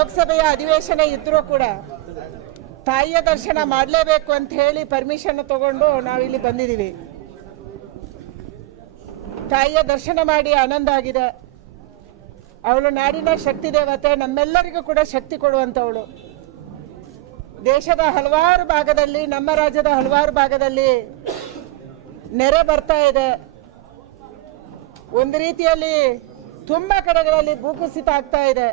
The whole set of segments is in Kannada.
ಲೋಕಸಭೆಯ ಅಧಿವೇಶನ ಇದ್ರೂ ಕೂಡ ತಾಯಿಯ ದರ್ಶನ ಮಾಡಲೇಬೇಕು ಅಂತ ಹೇಳಿ ಪರ್ಮಿಷನ್ ತಗೊಂಡು ನಾವಿಲ್ಲಿ ಬಂದಿದ್ದೀವಿ. ತಾಯಿಯ ದರ್ಶನ ಮಾಡಿ ಆನಂದ ಆಗಿದೆ. ಅವಳು ನಾಡಿನ ಶಕ್ತಿ ದೇವತೆ, ನಮ್ಮೆಲ್ಲರಿಗೂ ಕೂಡ ಶಕ್ತಿ ಕೊಡುವಂಥವಳು. ದೇಶದ ಹಲವಾರು ಭಾಗದಲ್ಲಿ, ನಮ್ಮ ರಾಜ್ಯದ ಹಲವಾರು ಭಾಗದಲ್ಲಿ ನೆರೆ ಬರ್ತಾ ಇದೆ. ಒಂದು ರೀತಿಯಲ್ಲಿ ತುಂಬ ಕಡೆಗಳಲ್ಲಿ ಭೂಕುಸಿತ ಆಗ್ತಾ ಇದೆ.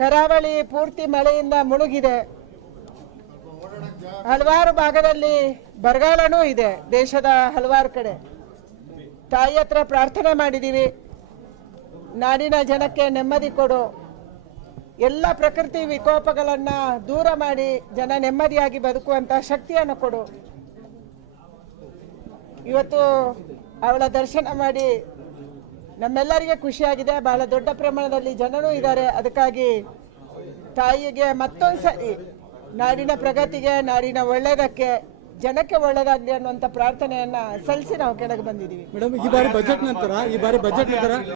ಕರಾವಳಿ ಪೂರ್ತಿ ಮಳೆಯಿಂದ ಮುಳುಗಿದೆ. ಹಲವಾರು ಭಾಗದಲ್ಲಿ ಬರಗಾಲನೂ ಇದೆ. ದೇಶದ ಹಲವಾರು ಕಡೆ ತಾಯಿ ಹತ್ರ ಪ್ರಾರ್ಥನೆ ಮಾಡಿದ್ದೀವಿ, ನಾಡಿನ ಜನಕ್ಕೆ ನೆಮ್ಮದಿ ಕೊಡು, ಎಲ್ಲ ಪ್ರಕೃತಿ ವಿಕೋಪಗಳನ್ನು ದೂರ ಮಾಡಿ ಜನ ನೆಮ್ಮದಿಯಾಗಿ ಬದುಕುವಂಥ ಶಕ್ತಿಯನ್ನು ಕೊಡು. ಇವತ್ತು ಅವಳ ದರ್ಶನ ಮಾಡಿ ನಮ್ಮೆಲ್ಲರಿಗೆ ಖುಷಿಯಾಗಿದೆ. ಬಹಳ ದೊಡ್ಡ ಪ್ರಮಾಣದಲ್ಲಿ ಜನರೂ ಇದ್ದಾರೆ. ಅದಕ್ಕಾಗಿ ತಾಯಿಗೆ ಮತ್ತೊಂದು ಸರಿ ನಾಡಿನ ಪ್ರಗತಿಗೆ, ನಾಡಿನ ಒಳ್ಳೆಯದಕ್ಕೆ, ಜನಕ್ಕೆ ಒಳ್ಳೆಯದಾಗಲಿ ಅನ್ನುವಂಥ ಪ್ರಾರ್ಥನೆಯನ್ನ ಸಲ್ಲಿಸಿ ನಾವು ಕೆಳಗೆ ಬಂದಿದ್ದೀವಿ. ಮೇಡಮ್, ಈ ಬಾರಿ ಬಜೆಟ್ ನಂತರ